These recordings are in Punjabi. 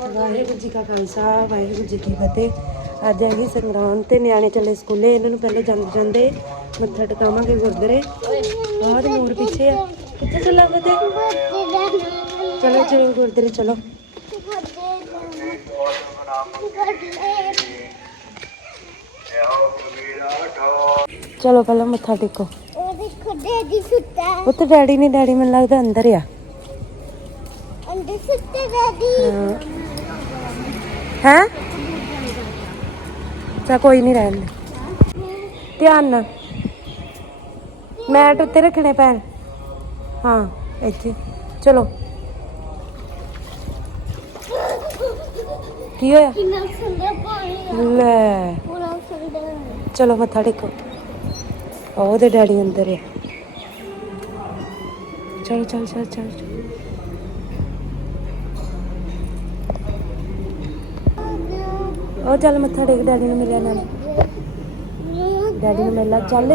ਵਾਹਿਗੁਰੂ ਜੀ ਕਾ ਖਾਲਸਾ ਵਾਹਿਗੁਰੂ ਜੀ ਕੀ ਫਤਿਹ। ਅੱਜ ਹੈਗੀ ਸੰਗਰਾਂਦ ਤੇ ਨਿਆਣੇ ਚੱਲੇ ਸਕੂਲੇ ਇਹਨਾਂ ਨੂੰ ਪਹਿਲਾਂ ਜਾਂਦੇ ਜਾਂਦੇ ਮੱਥਾ ਟਿਕਾਵਾਂਗੇ ਗੁਰਦੁਆਰੇ। ਤੇ ਮੋਰ ਪਿੱਛੇ ਆ। ਕਿੱਥੇ ਚੱਲਾ ਫਤਿਹ? ਚਲੋ ਚਲੋ ਗੁਰਦੁਆਰੇ ਚਲੋ। ਚਲੋ ਪਹਿਲਾਂ ਮੱਥਾ ਟੇਕੋ। ਸੁੱਤਾ ਉੱਥੇ ਡੈਡੀ ਨਹੀਂ ਡੈਡੀ ਮੈਨੂੰ ਲੱਗਦਾ ਅੰਦਰ ਆ। ਅੰਦਰ ਸੁੱਤੇ ਦਾਦੀ ਹੈ? ਚਾ ਕੋਈ ਨਹੀਂ ਰਹਿਣ ਦੇ। ਧਿਆਨ ਨਾਲ। ਮੈਟ ਉੱਤੇ ਰੱਖਣੇ ਪੈਣ ਹਾਂ ਇੱਥੇ। ਚਲੋ। ਕੀ ਹੋਇਆ? ਕਿੰਨਾ ਸੁੰਦਰ ਪਾਣੀ ਲੈ। ਪੂਰਾ ਚਲੋ ਮੱਥਾ ਟੇਕੋ। ਉਹਦੇ ਡੈਡੀ ਅੰਦਰ ਆ। ਚਲੋ ਚਲ ਚਲ ਚਲ। ਉਹ ਚੱਲ ਮੱਥਾ ਟੇਕ ਡੈਡੀ ਨੂੰ ਮਿਲਿਆ ਨਾਲ। ਡੈਡੀ ਨੂੰ ਮਿਲਣਾ ਚੱਲ।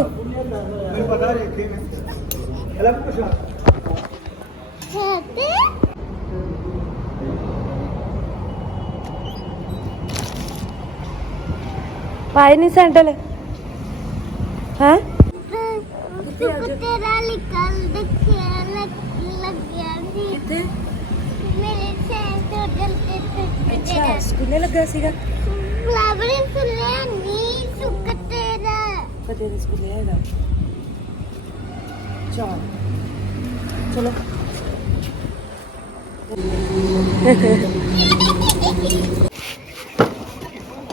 ਹੈ ਤੇ ਪਾਏ ਨਹੀਂ ਸੈਂਡਲ? ਹਾਂ? ਤੇਰਾ ਨਿਕਲ ਦੇਖਿਆ ਲੱਗ- ਲੱਗਿਆ ਸੀ ਕਿੱਥੇ? ਮੇਰੇ ਸੈਂਟਰ ਜਲਤੇ ਤੇ ਅੱਛਾ ਸਕੂਲੇ ਲੱਗਾ ਸੀਗਾ। ਫਲਾਵਰ ਸੁਣਿਆ ਨਹੀਂ ਸੁੱਕ ਤੇਰਾ। ਕਦੇ ਦੇ ਸਕੂਲੇ ਹੈਗਾ। ਚਲ। ਚਲੋ।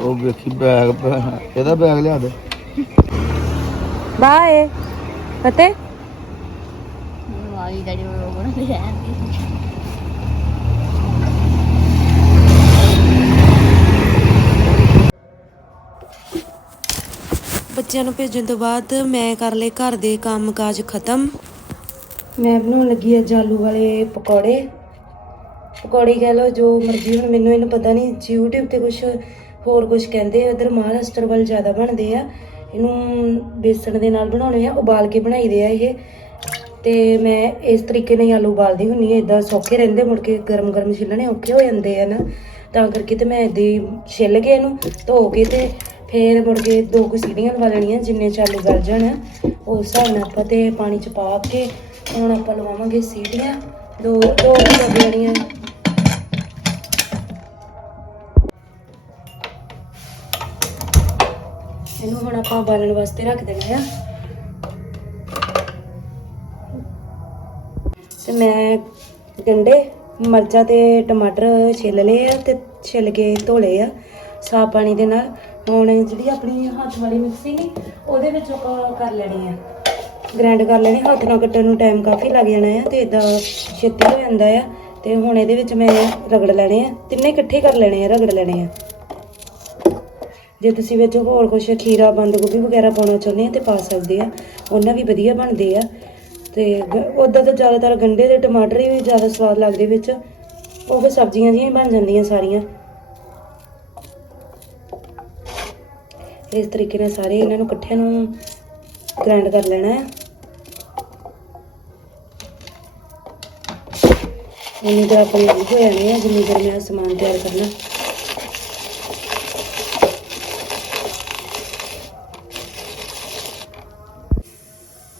ਉਹ ਵੇਖੀ ਬੈਗ ਪਿਆ। ਇਹਦਾ ਬੈਗ ਲਿਆ ਦੇ। ਬਾਏ। ਫਤੇ ਵਾਲੀ ਡੈਡੀ ਉਹ ਬਣਾ ਲਿਆ ਬੱਚਿਆਂ ਨੂੰ ਭੇਜਣ ਤੋਂ ਬਾਅਦ ਮੈਂ ਕਰ ਲਏ ਘਰ ਦੇ ਕੰਮਕਾਜ ਖਤਮ। ਮੈਂ ਬਣਾਉਣ ਲੱਗੀ ਅੱਜ ਆਲੂ ਵਾਲੇ ਪਕੌੜੇ। ਪਕੌੜੇ ਕਹਿ ਲਓ, ਜੋ ਮਰਜ਼ੀ ਹੁਣ, ਮੈਨੂੰ ਇਹਨੂੰ ਪਤਾ ਨਹੀਂ YouTube ਤੇ ਕੁਝ ਹੋਰ ਕੁਝ ਕਹਿੰਦੇ ਆ ਉਧਰ ਮਹਾਰਾਸ਼ਟਰ ਵੱਲ ਜ਼ਿਆਦਾ ਬਣਦੇ ਆ। ਇਹਨੂੰ ਬੇਸਣ ਦੇ ਨਾਲ ਬਣਾਉਣੇ ਆ, ਉਬਾਲ ਕੇ ਬਣਾਈਦੇ ਆ ਇਹ। ਤੇ ਮੈਂ ਇਸ ਤਰੀਕੇ ਨਾਲ ਆਲੂ ਉਬਾਲਦੀ ਹੁੰਨੀ ਆ ਇਦਾਂ ਸੌਖੇ ਰਹਿੰਦੇ, ਮੁੜ ਕੇ ਗਰਮ ਗਰਮ ਛਿੱਲਣੇ ਔਖੇ ਹੋ ਜਾਂਦੇ ਆ ਨਾ। ਤਾਂ ਕਰਕੇ ਤੇ ਮੈਂ ਏਦਾਂ ਹੀ ਛਿੱਲ ਕੇ ਇਹਨੂੰ ਧੋ ਕੇ ਤੇ ਫੇਰ ਮੁੜ ਕੇ ਦੋ ਕੁ ਸੀਟੀਆਂ ਲਵਾ ਲੈਣੀਆਂ, ਜਿੰਨੇ ਚਾਲੂ ਆਲੂ ਗਲ ਜਾਣ। ਉਸ ਹਿਸਾਬ ਨਾਲ ਆਪਾਂ ਤੇ ਪਾਣੀ ਚ ਪਾ ਕੇ ਹੁਣ ਆਪਾਂ ਲਵਾਵਾਂਗੇ ਸੀਟੀਆਂ ਦੋ ਦੋ ਕੁ ਲੱਗ ਜਾਣੀਆਂ ਇਹਨੂੰ ਹੁਣ ਆਪਾਂ ਬਾਲਣ ਵਾਸਤੇ ਰੱਖ ਦੇਣਾ ਆ। ਤੇ ਮੈਂ ਗੰਡੇ, ਮਰਚਾਂ ਤੇ ਟਮਾਟਰ ਛਿੱਲ ਲਏ ਆ ਤੇ ਛਿੱਲ ਕੇ ਧੋ ਲਏ ਆ। ਸਾਫ਼ ਪਾਣੀ ਦੇ ਨਾਲ। ਹੁਣ ਜਿਹੜੀ ਆਪਣੀ ਹੱਥ ਵਾਲੀ ਮਿਕਸੀ ਨੀ ਉਹਦੇ ਵਿੱਚ ਆਪਾਂ ਕਰ ਲੈਣੀ ਆ। ਗ੍ਰਾਈਂਡ ਕਰ ਲੈਣੀ, ਹੱਥ ਨਾਲ ਕੱਟਣ ਨੂੰ ਟਾਈਮ ਕਾਫੀ ਲੱਗ ਜਾਣਾ ਆ ਤੇ ਇਦਾਂ ਛੇਤੀ ਹੋ ਜਾਂਦਾ ਆ। ਤੇ ਹੁਣ ਇਹਦੇ ਵਿੱਚ ਮੈਂ ਰਗੜ ਲੈਣੇ ਆ। ਤਿੰਨੇ ਇਕੱਠੇ ਕਰ ਲੈਣੇ ਆ, ਰਗੜ ਲੈਣੇ ਆ। ਜੇ ਤੁਸੀਂ ਵਿੱਚ ਹੋਰ ਕੁਛ ਖੀਰਾ, ਬੰਦ ਗੋਭੀ ਵਗੈਰਾ ਪਾਉਣਾ ਚਾਹੁੰਦੇ ਆ ਤੇ ਪਾ ਸਕਦੇ ਆ। ਉਹਨਾਂ ਵੀ ਵਧੀਆ ਬਣਦੇ ਆ। ਤੇ ਉਦਾਂ ਤਾਂ ਜ਼ਿਆਦਾਤਰ ਗੰਡੇ ਤੇ ਟਮਾਟਰ ਹੀ ਜ਼ਿਆਦਾ ਸਵਾਦ ਲੱਗਦੇ ਵਿੱਚ। ਉਹ ਫਿਰ ਸਬਜ਼ੀਆਂ ਜਿਹੀਆਂ ਬਣ ਜਾਂਦੀਆਂ ਸਾਰੀਆਂ। ਇਸ ਤਰੀਕੇ ਨਾਲ ਸਾਰੇ ਇਹਨਾਂ ਨੂੰ ਇਕੱਠਿਆਂ ਨੂੰ ਗ੍ਰਾਈਂਡ ਕਰ ਲੈਣਾ ਹੈ। ਇੰਨੀ ਦੇਰ ਆਪਾਂ ਲੱਗ ਹੋ ਜਾਣੇ ਆ, ਜਿੰਨੀ ਦੇਰ ਮੈਂ ਸਮਾਨ ਤਿਆਰ ਕਰਨਾ।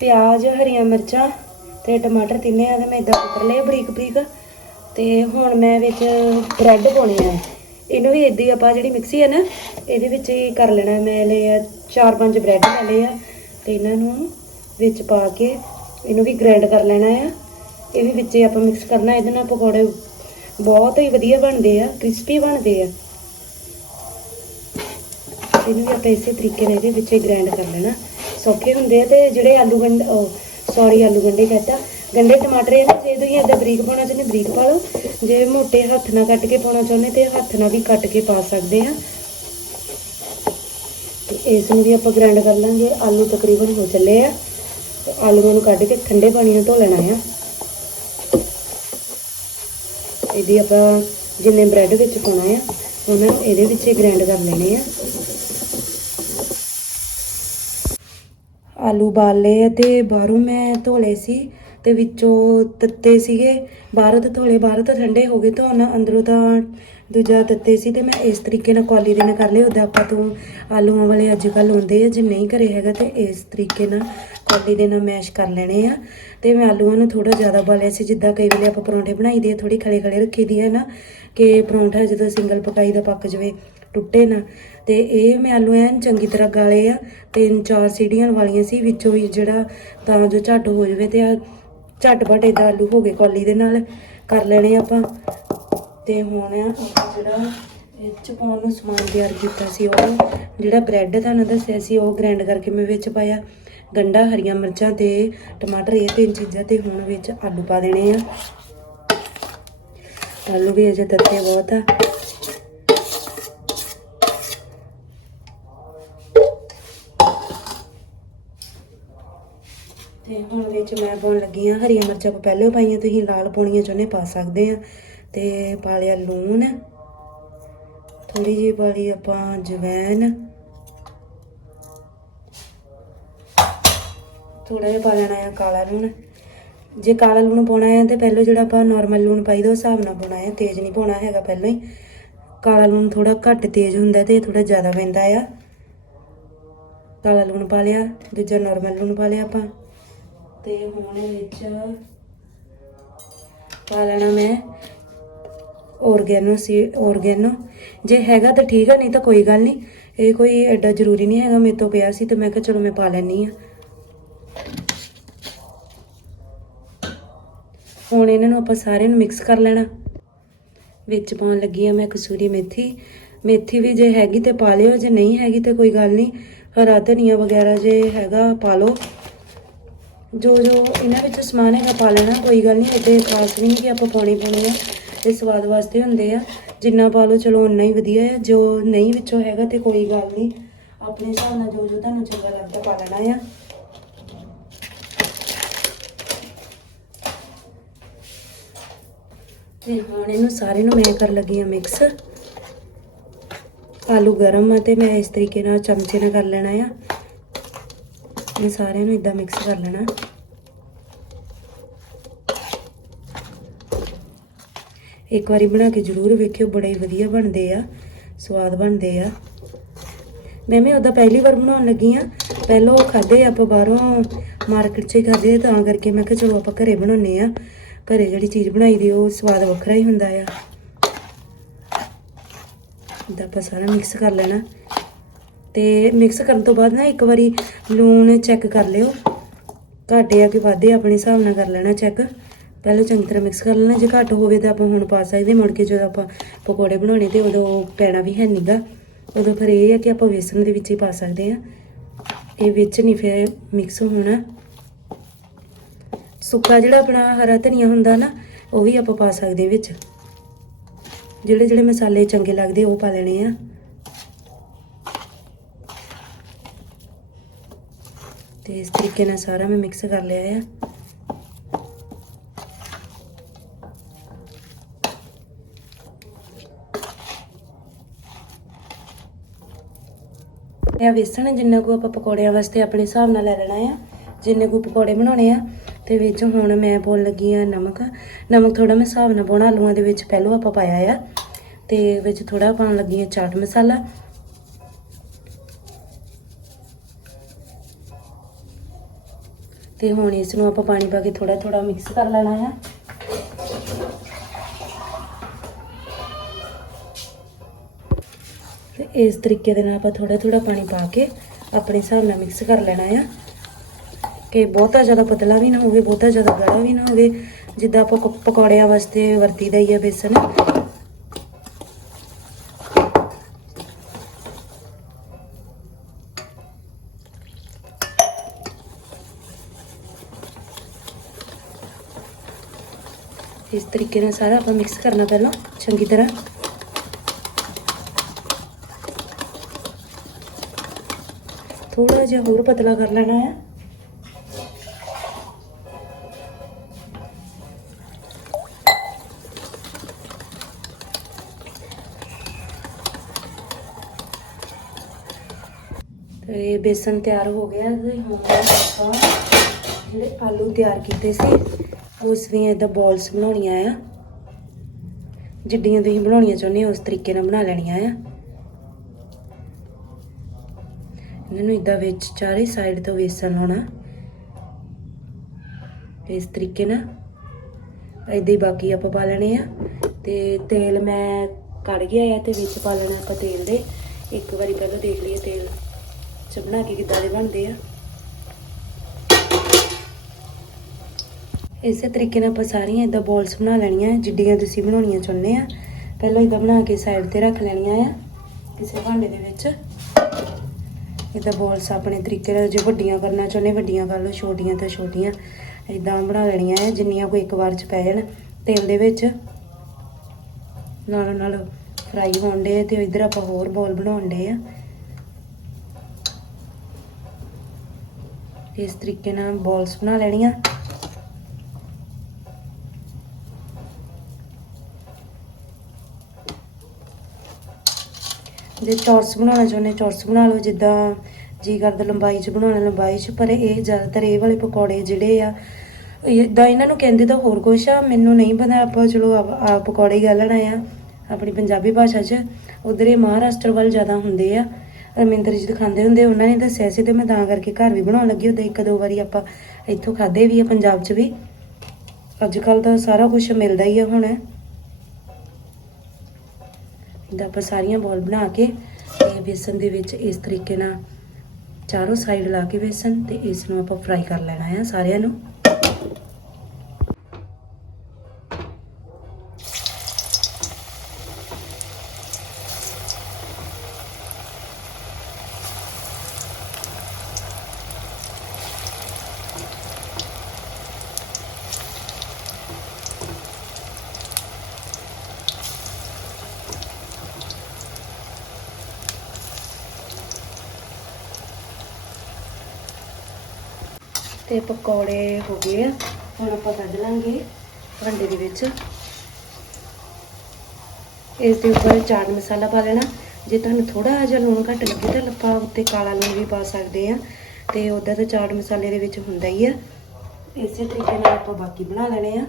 ਪਿਆਜ਼, ਹਰੀਆਂ ਮਿਰਚਾਂ ਤੇ ਟਮਾਟਰ ਤਿੰਨੇ ਆ ਤੇ ਮੈਂ ਇਦਾਂ ਕੁੱਟ ਲਏ ਬਰੀਕ ਬਰੀਕ ਤੇ ਹੁਣ ਮੈਂ ਵਿੱਚ ਬ੍ਰੈਡ ਪਾਉਣੇ ਆ। ਇਹਨੂੰ ਵੀ ਇਦਾਂ ਹੀ ਆਪਾਂ ਜਿਹੜੀ ਮਿਕਸੀ ਹੈ ਨਾ, ਇਹਦੇ ਵਿੱਚ ਹੀ ਕਰ ਲੈਣਾ। ਮੈਂ ਲਏ ਆ ਚਾਰ ਪੰਜ ਬ੍ਰੈਡ ਲੈ ਲਏ ਆ ਤੇ ਇਹਨਾਂ ਨੂੰ ਵਿੱਚ ਪਾ ਕੇ ਇਹਨੂੰ ਵੀ ਗ੍ਰਾਈਂਡ ਕਰ ਲੈਣਾ ਆ। ਇਹ ਵੀ ਵਿੱਚ ਆਪਾਂ ਮਿਕਸ ਕਰਨਾ। ਇਹਦੇ ਨਾਲ ਪਕੌੜੇ ਬਹੁਤ ਹੀ ਵਧੀਆ ਬਣਦੇ ਆ ਕ੍ਰਿਸਪੀ ਬਣਦੇ ਆ। ਇਹਨੂੰ ਵੀ ਆਪਾਂ ਇਸੇ ਤਰੀਕੇ ਨਾਲ ਇਹਦੇ ਵਿੱਚ ਹੀ ਗ੍ਰਾਈਂਡ ਕਰ ਲੈਣਾ। ਸੌਖੇ ਹੁੰਦੇ ਆ ਤੇ ਜਿਹੜੇ ਆਲੂ ਗੰਡ ਸੌਰੀ ਆਲੂ ਗੰਡੇ ਕਹਤਾ ਗੰਡੇ ਟਮਾਟਰ ਇਹਦੇ ਜੇ ਤੁਸੀਂ ਏਦਾਂ ਬਰੀਕ ਪਾਉਣਾ ਚਾਹੁੰਦੇ, ਬਰੀਕ ਪਾ ਲਓ। ਜੇ ਮੋਟੇ ਹੱਥ ਨਾਲ ਕੱਟ ਕੇ ਪਾਉਣਾ ਚਾਹੁੰਦੇ ਤੇ ਹੱਥ ਨਾਲ ਵੀ ਕੱਟ ਕੇ ਪਾ ਸਕਦੇ ਆ। ਤੇ ਇਸ ਨੂੰ ਵੀ ਆਪਾਂ ਗ੍ਰਾਈਂਡ ਕਰ ਲਾਂਗੇ। ਆਲੂ ਤਕਰੀਬਨ ਹੋ ਚੱਲੇ ਆ। ਤੇ ਆਲੂਆਂ ਨੂੰ ਕੱਢ ਕੇ ਠੰਡੇ ਪਾਣੀ ਨਾਲ ਧੋ ਲੈਣਾ ਆ। ਇਹਦੀ ਆਪਾਂ ਜਿੰਨੇ ਬ੍ਰੈਡ ਵਿੱਚ ਪਾਉਣਾ ਆ, ਉਹਨਾਂ ਨੂੰ ਇਹਦੇ ਵਿੱਚ ਹੀ ਗ੍ਰਾਈਂਡ ਕਰ ਲੈਣੇ ਆ। ਆਲੂ ਉਬਾਲ ਲਏ ਆ ਤੇ ਬਾਹਰੋਂ ਮੈਂ ਧੋ ਲਏ ਸੀ। ਤੇ ਵਿੱਚੋਂ ਤੱਤੇ ਸੀਗੇ। ਬਾਹਰੋਂ ਤਾਂ ਥੋੜੇ ਬਾਹਰੋਂ ਤਾਂ ਠੰਡੇ ਹੋ ਗਏ। ਤਾਂ ਹੁਣ ਅੰਦਰੋਂ ਤਾਂ ਦੂਜਾ ਤੱਤੇ ਸੀ ਤੇ ਮੈਂ ਇਸ ਤਰੀਕੇ ਨਾਲ ਕੌਲੀ ਦੇ ਨਾਲ ਕਰ ਲਏ। ਉਹਦਾ ਆਪਾਂ ਤੋਂ ਆਲੂਆਂ ਵਾਲੇ ਅੱਜ ਕੱਲ ਹੁੰਦੇ ਆ। ਜੇ ਨਹੀਂ ਘਰੇ ਹੈਗਾ ਤੇ ਇਸ ਤਰੀਕੇ ਨਾਲ ਕੌਲੀ ਦੇ ਨਾਲ ਮੈਸ਼ ਕਰ ਲੈਣੇ ਆ। ਤੇ ਮੈਂ ਆਲੂਆਂ ਨੂੰ ਥੋੜਾ ਜ਼ਿਆਦਾ ਬਾਲਿਆ ਸੀ। ਜਿੱਦਾਂ ਕਈ ਵੇਲੇ ਆਪਾਂ ਪਰੌਂਠੇ ਬਣਾਈਦੇ ਆ ਥੋੜੀ ਖੜੇ ਖੜੇ ਰੱਖੀ ਦੀ ਹੈ ਨਾ ਕਿ ਪਰੌਂਠਾ ਜਦੋਂ ਸਿੰਗਲ ਪਕਾਈ ਦਾ ਪੱਕ ਜਵੇ, ਟੁੱਟੇ ਨਾ। ਤੇ ਇਹ ਮੈਂ ਆਲੂ ਐਨ ਚੰਗੀ ਤਰ੍ਹਾਂ ਗਾਲੇ ਆ। ਤਿੰਨ ਚਾਰ ਸੀੜੀਆਂ ਵਾਲੀਆਂ ਸੀ। ਵਿੱਚੋਂ ਵੀ ਜਿਹੜਾ ਤਾਂ ਜੋ ਝੱਟ ਹੋ ਜਵੇ ਤੇ ਝਟਪਟ ਏਦਾਂ ਆਲੂ ਹੋ ਗਏ ਕੌਲੀ ਦੇ ਨਾਲ। ਕਰ ਲੈਣੇ ਆਪਾਂ। ਤੇ ਹੁਣ ਆਪਾਂ ਜਿਹੜਾ ਵਿੱਚ ਪਾਉਣ ਨੂੰ ਸਮਾਨ ਤਿਆਰ ਕੀਤਾ ਸੀ ਉਹ, ਜਿਹੜਾ ਬ੍ਰੈਡ ਤੁਹਾਨੂੰ ਦੱਸਿਆ ਸੀ, ਉਹ ਗ੍ਰਾਈਂਡ ਕਰਕੇ ਮੈਂ ਵਿੱਚ ਪਾਇਆ। ਗੰਡਾ ਹਰੀਆਂ ਮਿਰਚਾਂ ਤੇ ਟਮਾਟਰ, ਇਹ ਤਿੰਨ ਚੀਜ਼ਾਂ ਤੇ ਹੁਣ ਵਿੱਚ ਆਲੂ ਪਾ ਦੇਣੇ ਆ। ਆਲੂ ਵੀ ਅਜੇ ਤੱਤੇ ਬਹੁਤ ਆ। ਤੇ ਹੁਣ ਵਿੱਚ ਮੈਂ ਪਾਉਣ ਲੱਗੀ ਆ ਹਰੀਆਂ ਮਿਰਚਾਂ ਆਪਾਂ ਪਹਿਲੇ ਪਾਈਆਂ, ਤੁਸੀਂ ਲਾਲ ਪਾਉਣੀਆਂ ਚਾਹੁੰਦੇ ਪਾ ਸਕਦੇ ਆ ਤੇ ਪਾ ਲਿਆ ਲੂਣ ਥੋੜੀ ਜਿਹੀ ਪਾ ਲਈ ਆਪਾਂ ਜਵੈਨ ਥੋੜਾ ਜਿਹਾ ਪਾ ਲੈਣਾ ਆ ਕਾਲਾ ਲੂਣ। ਜੇ ਕਾਲਾ ਲੂਣ ਪਾਉਣਾ ਹੈ ਤੇ ਪਹਿਲਾਂ ਜਿਹੜਾ ਆਪਾਂ ਨਾਰਮਲ ਲੂਣ ਪਾਈਦਾ ਉਸ ਹਿਸਾਬ ਨਾਲ ਪਾਉਣਾ ਹੈ ਤੇਜ਼ ਨਹੀਂ ਪਾਉਣਾ ਹੈਗਾ ਪਹਿਲਾਂ ਹੀ। ਕਾਲਾ ਲੂਣ ਥੋੜਾ ਘੱਟ ਤੇਜ਼ ਹੁੰਦਾ ਤੇ ਥੋੜਾ ਜ਼ਿਆਦਾ ਪੈਂਦਾ ਆ। ਕਾਲਾ ਲੂਣ ਪਾ ਲਿਆ, ਦੂਜਾ ਨਾਰਮਲ ਲੂਣ ਪਾ ਲਿਆ ਆਪਾਂ। ਤੇ ਹੁਣ ਵਿੱਚ ਪਾ ਲੈਣਾ ਮੈਂ ਔਰਗੈਨੋ ਸੀ ਔਰਗੈਨੋ ਜੇ ਹੈਗਾ ਤਾਂ ਠੀਕ ਹੈ ਨਹੀਂ ਤਾਂ ਕੋਈ ਗੱਲ ਨਹੀਂ। ਇਹ ਕੋਈ ਐਡਾ ਜ਼ਰੂਰੀ ਨਹੀਂ ਹੈਗਾ, ਮੇਰੇ ਤੋਂ ਪਿਆ ਸੀ ਤੇ ਮੈਂ ਕਿਹਾ ਚਲੋ ਮੈਂ ਪਾ ਲੈਣੀ ਆ। ਹੁਣ ਇਹਨਾਂ ਨੂੰ ਆਪਾਂ ਸਾਰਿਆਂ ਨੂੰ ਮਿਕਸ ਕਰ ਲੈਣਾ। ਵਿੱਚ ਪਾਉਣ ਲੱਗੀ ਆ ਮੈਂ ਕਸੂਰੀ ਮੇਥੀ। ਮੇਥੀ ਵੀ ਜੇ ਹੈਗੀ ਤੇ ਪਾ ਲਿਓ, ਜੇ ਨਹੀਂ ਹੈਗੀ ਤੇ ਕੋਈ ਗੱਲ ਨਹੀਂ। ਹਰਾ ਧਨੀਆ ਵਗੈਰਾ ਜੇ ਹੈਗਾ, ਪਾ ਲਓ। ਜੋ ਜੋ ਇਹਨਾਂ ਵਿੱਚ ਸਮਾਨ ਹੈਗਾ ਪਾ ਲੈਣਾ, ਕੋਈ ਗੱਲ ਨਹੀਂ ਇੱਥੇ ਖਾਸ ਵੀ ਨਹੀਂ ਕਿ ਆਪਾਂ ਪਾਉਣੀ ਪਾਉਣੀ ਆ ਇਹ ਸਵਾਦ ਵਾਸਤੇ ਹੁੰਦੇ ਆ। ਜਿੰਨਾ ਪਾ ਲਓ, ਚਲੋ ਉਨਾ ਹੀ ਵਧੀਆ ਆ, ਜੋ ਨਹੀਂ ਵਿੱਚੋਂ ਹੈਗਾ ਤੇ ਕੋਈ ਗੱਲ ਨਹੀਂ, ਆਪਣੇ ਹਿਸਾਬ ਨਾਲ ਜੋ ਜੋ ਤੁਹਾਨੂੰ ਚੰਗਾ ਲੱਗਦਾ ਪਾ ਲੈਣਾ ਆ। ਤੇ ਹੁਣ ਇਹਨੂੰ ਸਾਰੇ ਨੂੰ ਮੈਂ ਕਰ ਲੱਗੀ ਆ ਮਿਕਸ ਆਲੂ ਗਰਮ ਆ ਤੇ ਮੈਂ ਇਸ ਤਰੀਕੇ ਨਾਲ ਚਮਚੇ ਨਾਲ ਕਰ ਲੈਣਾ ਆ। ਇਹ ਸਾਰਿਆਂ ਨੂੰ ਇਦਾਂ ਮਿਕਸ ਕਰ ਲੈਣਾ। ਇੱਕ ਵਾਰੀ ਬਣਾ ਕੇ ਜ਼ਰੂਰ ਵੇਖਿਓ, ਬੜੇ ਹੀ ਵਧੀਆ ਬਣਦੇ ਆ, ਸਵਾਦ ਬਣਦੇ ਆ। ਮੈਂ ਵੀ ਉਹਦਾ ਪਹਿਲੀ ਵਾਰ ਬਣਾਉਣ ਲੱਗੀ ਆ। ਪਹਿਲਾਂ ਉਹ ਖਾਦੇ ਆਪਾਂ ਬਾਹਰੋਂ ਮਾਰਕੀਟ 'ਚ ਹੀ ਖਾਦੇ ਤਾਂ ਕਰਕੇ ਮੈਂ ਕਿਹਾ ਚਲੋ ਆਪਾਂ ਘਰੇ ਬਣਾਉਨੇ ਆ। ਘਰੇ ਜਿਹੜੀ ਚੀਜ਼ ਬਣਾਈ ਦੀ, ਉਹ ਸਵਾਦ ਵੱਖਰਾ ਹੀ ਹੁੰਦਾ ਆ। ਇਦਾਂ ਆਪਾਂ ਸਾਰਾ ਮਿਕਸ ਕਰ ਲੈਣਾ। ਤੇ ਮਿਕਸ ਕਰਨ ਤੋਂ ਬਾਅਦ ਨਾ ਇੱਕ ਵਾਰੀ ਲੂਣ ਚੈੱਕ ਕਰ ਲਿਓ। ਘਾਟੇ ਆ ਕਿ ਵਾਧੇ, ਆਪਣੇ ਹਿਸਾਬ ਨਾਲ ਕਰ ਲੈਣਾ ਚੈੱਕ ਪਹਿਲਾਂ ਚੰਗੀ ਤਰ੍ਹਾਂ ਮਿਕਸ ਕਰ ਲੈਣਾ। ਜੇ ਘੱਟ ਹੋਵੇ ਤਾਂ ਆਪਾਂ ਹੁਣ ਪਾ ਸਕਦੇ। ਮੁੜ ਕੇ ਜਦੋਂ ਆਪਾਂ ਪਕੌੜੇ ਬਣਾਉਣੇ ਤੇ ਉਦੋਂ ਪੈਣਾ ਵੀ ਹੈ ਨਹੀਂਗਾ ਉਦੋਂ ਫਿਰ ਇਹ ਹੈ ਕਿ ਆਪਾਂ ਵੇਸਣ ਦੇ ਵਿੱਚ ਹੀ ਪਾ ਸਕਦੇ ਆ ਇਹ ਵਿੱਚ ਨਹੀਂ ਫਿਰ ਮਿਕਸ ਹੋਣਾ। ਸੁੱਕਾ ਜਿਹੜਾ ਆਪਣਾ ਹਰਾ ਧਨੀਆ ਹੁੰਦਾ ਨਾ, ਉਹ ਵੀ ਆਪਾਂ ਪਾ ਸਕਦੇ ਵਿੱਚ। ਜਿਹੜੇ ਜਿਹੜੇ ਮਸਾਲੇ ਚੰਗੇ ਲੱਗਦੇ ਉਹ ਪਾ ਲੈਣੇ ਆ ਤੇ ਇਸ ਤਰੀਕੇ ਨਾਲ ਸਾਰਾ ਮੈਂ ਮਿਕਸ ਕਰ ਲਿਆ ਆ। ਇਹ ਵੇਸਣ, ਜਿੰਨਾ ਕੋ ਆਪਾਂ ਪਕੌੜਿਆਂ ਵਾਸਤੇ ਆਪਣੇ ਹਿਸਾਬ ਨਾਲ ਲੈ ਲੈਣਾ ਆ, ਜਿੰਨੇ ਕੋ ਪਕੌੜੇ ਬਣਾਉਣੇ ਆ, ਤੇ ਵਿੱਚ ਹੁਣ ਮੈਂ ਪਾਉਣ ਲੱਗੀ ਆ ਨਮਕ। ਨਮਕ ਥੋੜਾ ਮੈਂ ਹਿਸਾਬ ਨਾਲ ਪਾਉਣਾ ਆਲੂਆਂ ਦੇ ਵਿੱਚ ਪਹਿਲਾਂ ਆਪਾਂ ਪਾਇਆ ਆ, ਤੇ ਵਿੱਚ ਥੋੜਾ ਪਾਉਣ ਲੱਗੀ ਆ ਚਾਟ ਮਸਾਲਾ ਤੇ ਹੁਣ ਇਸ ਨੂੰ ਆਪਾਂ ਪਾਣੀ ਪਾ ਕੇ ਥੋੜਾ ਥੋੜਾ ਮਿਕਸ ਕਰ ਲੈਣਾ ਆ। ਤੇ ਇਸ ਤਰੀਕੇ ਦੇ ਨਾਲ ਆਪਾਂ ਥੋੜਾ ਥੋੜਾ ਪਾਣੀ ਪਾ ਕੇ ਆਪਣੇ ਹਿਸਾਬ ਨਾਲ ਮਿਕਸ ਕਰ ਲੈਣਾ ਆ। ਕਿ ਬਹੁਤਾ ਜ਼ਿਆਦਾ ਪਤਲਾ ਵੀ ਨਾ ਹੋਵੇ, ਬਹੁਤਾ ਜ਼ਿਆਦਾ ਗਾੜਾ ਵੀ ਨਾ ਹੋਵੇ। ਜਿੱਦਾਂ ਆਪਾਂ ਪਕੌੜਿਆਂ ਵਾਸਤੇ ਵਰਤੀਦਾ ਹੀ ਆ ਬੇਸਨ। ਤਰੀਕੇ ਨਾਲ ਸਾਰਾ ਆਪਾਂ ਮਿਕਸ ਕਰਨਾ ਪਹਿਲਾਂ ਚੰਗੀ ਤਰ੍ਹਾਂ ਥੋੜਾ ਜਿਹਾ ਹੋਰ ਪਤਲਾ ਕਰ ਲੈਣਾ ਹੈ ਤੇ ਬੇਸਨ ਤਿਆਰ ਹੋ ਗਿਆ ਤੇ ਹੁਣ ਆਪਾਂ ਜਿਹੜੇ ਆਲੂ ਤਿਆਰ ਕੀਤੇ ਸੀ ਉਸ ਦੀਆਂ ਇਦਾਂ ਬਾਲਸ ਬਣਾਉਣੀਆਂ ਆ। ਜਿੱਡੀਆਂ ਤੁਸੀਂ ਬਣਾਉਣੀਆਂ ਚਾਹੁੰਦੇ ਹੋ, ਉਸ ਤਰੀਕੇ ਨਾਲ ਬਣਾ ਲੈਣੀਆਂ ਆ। ਇਹਨਾਂ ਨੂੰ ਇਦਾਂ ਵਿੱਚ ਚਾਰੇ ਸਾਈਡ ਤੋਂ ਵੇਸਣ ਲਾਉਣਾ। ਇਸ ਤਰੀਕੇ ਨਾਲ। ਇਦਾਂ ਹੀ ਬਾਕੀ ਆਪਾਂ ਪਾ ਲੈਣੇ ਆ। ਤੇ ਤੇਲ ਮੈਂ ਕੜ ਗਿਆ ਆ ਤੇ ਵਿੱਚ ਪਾ ਲੈਣਾ ਆਪਾਂ ਤੇਲ ਦੇ। ਇੱਕ ਵਾਰੀ ਪਹਿਲਾਂ ਦੇਖ ਲਈਏ ਤੇਲ ਚ ਬਣਾ ਕੇ ਕਿੱਦਾਂ ਦੇ ਬਣਦੇ ਆ। ਇਸੇ ਤਰੀਕੇ ਨਾਲ ਆਪਾਂ ਸਾਰੀਆਂ ਇਦਾਂ ਬੋਲਸ ਬਣਾ ਲੈਣੀਆਂ, ਜਿੱਡੀਆਂ ਤੁਸੀਂ ਬਣਾਉਣੀਆਂ ਚਾਹੁੰਦੇ ਆ। ਪਹਿਲਾਂ ਇਦਾਂ ਬਣਾ ਕੇ ਸਾਈਡ ਤੇ ਰੱਖ ਲੈਣੀਆਂ ਆ, ਕਿਸੇ ਭਾਂਡੇ ਦੇ ਵਿੱਚ। ਇਦਾਂ ਬੋਲਸ ਆਪਣੇ ਤਰੀਕੇ ਨਾਲ ਜੇ ਵੱਡੀਆਂ ਕਰਨਾ ਚਾਹੁੰਦੇ, ਵੱਡੀਆਂ ਕਰ ਲਓ, ਛੋਟੀਆਂ ਤਾਂ ਛੋਟੀਆਂ। ਇਦਾਂ ਬਣਾ ਲੈਣੀਆਂ ਆ, ਜਿੰਨੀਆਂ ਕੋਈ ਇੱਕ ਵਾਰ ਚ ਪੈ ਜਾਣ। ਤੇਲ ਦੇ ਵਿੱਚ ਨਾਲ ਨਾਲ ਫਰਾਈ ਹੋਣ ਦੇ ਤੇ ਇਧਰ ਆਪਾਂ ਹੋਰ ਬੋਲ ਬਣਾਉਣ ਦੇ ਆ। ਇਸ ਤਰੀਕੇ ਨਾਲ ਬੋਲਸ ਬਣਾ ਲੈਣੀਆਂ। ਜੇ ਚੌਰਸ ਬਣਾਉਣਾ ਚਾਹੁੰਦੇ, ਚੌਰਸ ਬਣਾ ਲਓ, ਜਿੱਦਾਂ ਜੀ ਕਰਦਾ ਲੰਬਾਈ 'ਚ ਬਣਾਉਣਾ, ਲੰਬਾਈ 'ਚ, ਪਰ ਇਹ ਜ਼ਿਆਦਾਤਰ ਇਹ ਵਾਲੇ ਪਕੌੜੇ ਜਿਹੜੇ ਆ ਇਦਾਂ ਇਹਨਾਂ ਨੂੰ ਕਹਿੰਦੇ ਤਾਂ ਹੋਰ ਕੁਛ ਆ, ਮੈਨੂੰ ਨਹੀਂ ਪਤਾ ਆਪਾਂ ਚਲੋ ਆ ਪਕੌੜੇ ਹੀ ਗੱਲ ਆ, ਆਪਣੀ ਪੰਜਾਬੀ ਭਾਸ਼ਾ 'ਚ, ਉਧਰ ਇਹ ਮਹਾਰਾਸ਼ਟਰ ਵੱਲ ਜ਼ਿਆਦਾ ਹੁੰਦੇ ਆ, ਰਮਿੰਦਰ ਜੀ ਦਿਖਾਉਂਦੇ ਹੁੰਦੇ, ਉਹਨਾਂ ਨੇ ਦੱਸਿਆ ਸੀ ਤੇ ਮੈਂ ਤਾਂ ਕਰਕੇ ਘਰ ਵੀ ਬਣਾਉਣ ਲੱਗੀ ਉਹਦੇ ਇੱਕ ਦੋ ਵਾਰੀ ਆਪਾਂ ਇੱਥੋਂ ਖਾਦੇ ਵੀ ਆ, ਪੰਜਾਬ 'ਚ ਵੀ, ਅੱਜ ਕੱਲ ਤਾਂ ਸਾਰਾ ਕੁਝ ਮਿਲਦਾ ਹੀ ਆ ਹੁਣ। ਇਦਾਂ ਆਪਾਂ ਸਾਰੀਆਂ ਬੋਲ ਬਣਾ ਕੇ ਤੇ ਬੇਸਨ ਦੇ ਵਿੱਚ ਇਸ ਤਰੀਕੇ ਨਾਲ ਚਾਰੋਂ ਸਾਈਡ ਲਾ ਕੇ ਬੇਸਨ ਤੇ ਇਸ ਨੂੰ ਆਪਾਂ ਫਰਾਈ ਕਰ ਲੈਣਾ ਆ ਸਾਰਿਆਂ ਨੂੰ। ਤੇ ਪਕੌੜੇ ਹੋ ਗਏ ਆ। ਹੁਣ ਆਪਾਂ ਕੱਢ ਲਾਂਗੇ ਭਾਂਡੇ ਦੇ ਵਿੱਚ। ਇਸ ਦੇ ਉੱਪਰ ਚਾਟ ਮਸਾਲਾ ਪਾ ਲੈਣਾ। ਜੇ ਤੁਹਾਨੂੰ ਥੋੜਾ ਜਿਹਾ ਲੂਣ ਘੱਟ ਲੱਗੇ ਤਾਂ ਆਪਾਂ ਉੱਤੇ ਕਾਲਾ ਲੂਣ ਵੀ ਪਾ ਸਕਦੇ ਆ। ਤੇ ਉਦਾਂ ਤਾਂ ਚਾਟ ਮਸਾਲੇ ਦੇ ਵਿੱਚ ਹੁੰਦਾ ਹੀ ਆ। ਇਸੇ ਤਰੀਕੇ ਨਾਲ ਆਪਾਂ ਬਾਕੀ ਬਣਾ ਲੈਣੇ ਆ।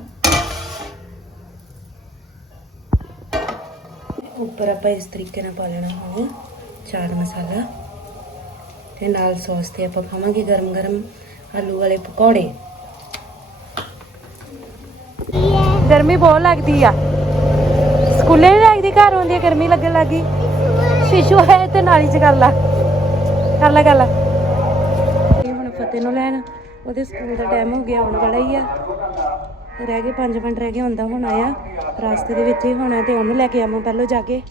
ਉੱਪਰ ਆਪਾਂ ਇਸ ਤਰੀਕੇ ਨਾਲ ਪਾ ਲੈਣਾ ਹੁਣ ਚਾਟ ਮਸਾਲਾ। ਤੇ ਨਾਲ ਸੌਸ ਤੇ ਆਪਾਂ ਖਾਵਾਂਗੇ ਗਰਮ ਗਰਮ ਆਲੂ ਵਾਲੇ ਪਕੌੜੇ। ਗਰਮੀ ਬਹੁਤ ਲੱਗਦੀ ਆ। ਸਕੂਲੇ ਨਹੀਂ ਲੱਗਦੀ ਘਰ ਆਉਂਦੀ ਗਰਮੀ ਲੱਗਣ ਲੱਗੀ ਸ਼ਿਸ਼ੂ ਹੈ ਤੇ ਨਾਲੀ ਚ ਕਰ ਲਾ। ਕਰ ਲਾ ਕਰ ਲਾ। ਇਹ ਹੁਣ ਫਤਿਹ ਨੂੰ ਲੈਣ, ਉਹਦੇ ਸਕੂਲ ਦਾ ਟਾਈਮ ਹੋ ਗਿਆ, ਆਉਣ ਵਾਲਾ ਹੀ ਆ। ਰਹਿ ਗਏ 5 ਮਿੰਟ, ਰਹਿ ਗਏ ਹੁੰਦਾ ਹੁਣ ਆਇਆ। ਰਸਤੇ ਦੇ ਵਿੱਚ ਹੀ ਹੋਣਾ ਤੇ ਉਹਨੂੰ ਲੈ ਕੇ ਆਵਾਂ ਪਹਿਲਾਂ ਜਾ ਕੇ।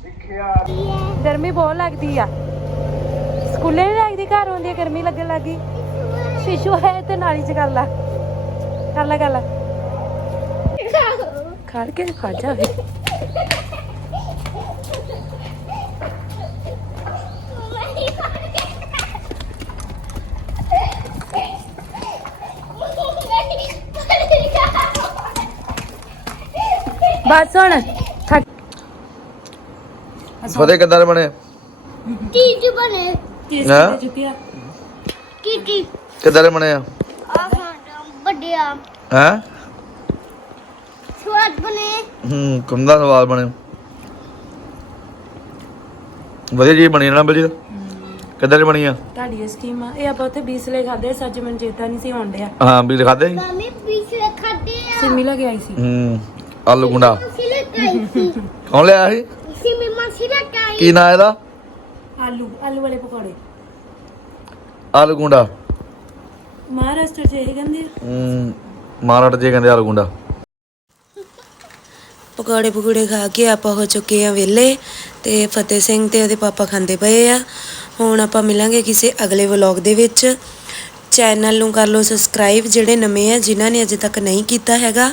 ਗਰਮੀ ਬਹੁਤ ਲੱਗਦੀ ਆ। ਸਕੂਲੇ ਨਹੀਂ ਲੱਗਦੀ ਘਰ ਆਉਂਦੀ ਗਰਮੀ ਲੱਗਣ ਲੱਗੀ ਸ਼ਿਸ਼ੂ ਹੈ ਤੇ ਨਾਲੀ ਚ ਕਰ ਲਾ। ਕਰ ਲਾ ਕਰ ਲਾ। ਖੜ ਕੇ ਖਾ ਜਾਵੇ ਬਸ ਹੁਣ ਥੱਕ ਫਤਿਹ ਕਿੱਦਾਂ ਦੇ ਬਣੇ? ਚੀਜ਼ ਬਣੇ? ਹੈਂ? ਚੁੱਕਿਆ? ਕੀ ਕੀ ਕਿੱਦਾਂ ਦੇ ਬਣੇ ਆ? ਆ ਵੱਡਿਆ। ਹੈ? ਸਵਾਦ ਬਣੇ। ਹੂੰ ਕੰਦਾ ਸਵਾਦ ਬਣੇ। ਵਧੀਆ ਜੀ ਬਣੀ ਨਾ ਬਲੀ ਕਿੱਦਾਂ ਦੀ ਬਣੀ ਆ? ਤੁਹਾਡੀ ਸਕੀਮ। ਆ ਇਹ ਆਪਾਂ ਉੱਥੇ ਬੀਸਲੇ ਖਾਦੇ ਸੱਚ ਮੈਨੂੰ ਚੇਤਾ ਨਹੀਂ ਸੀ ਆਉਣ ਡਿਆ। ਹਾਂ ਵੀ ਖਾਦੇ ਸੀ? ਮਾਮੀ ਪਿਛਲੇ ਖਾਦੇ ਆ। ਸਿੰਮੀ ਲੈ ਕੇ ਆਈ ਸੀ। ਹੂੰ ਆਲੂ ਗੁੰਡਾ। ਮਾਸੀ ਲੈ ਕੇ ਆਈ ਸੀ। ਕੌਣ ਲਿਆ ਸੀ? ਸਿਮੀ ਮਾਸੀ ਲੈ ਕੇ ਆਈ। ਕੀ ਨਾਂ ਇਹਦਾ? ਆਲੂ ਆਲੂ ਵਾਲੇ ਪਕੌੜੇ। ਆਲੂ ਗੁੰਡਾ। ਮਹਾਰਾਸ਼ਟਰ ਚ ਇਹ ਕਹਿੰਦੇ ਆ। ਹੂੰ ਮਾਰਾਟ ਜੇ ਕਹਿੰਦੇ ਆਲੂ ਗੁੰਡਾ। ਪਕੌੜੇ ਪਕੌੜੇ ਖਾ ਕੇ ਆਪਾਂ ਹੋ ਚੁੱਕੇ ਆ ਵਿਹਲੇ ਤੇ ਫਤਿਹ ਸਿੰਘ ਤੇ ਉਹਦੇ ਪਾਪਾ ਖਾਂਦੇ ਪਏ ਆ। ਹੁਣ ਆਪਾਂ ਮਿਲਾਂਗੇ ਕਿਸੇ ਅਗਲੇ ਵਲੌਗ ਦੇ ਵਿੱਚ। ਚੈਨਲ ਨੂੰ ਕਰ ਲਓ ਸਬਸਕ੍ਰਾਈਬ ਜਿਹੜੇ ਨਵੇਂ ਆ ਜਿਨ੍ਹਾਂ ਨੇ ਅਜੇ ਤੱਕ ਨਹੀਂ ਕੀਤਾ ਹੈਗਾ।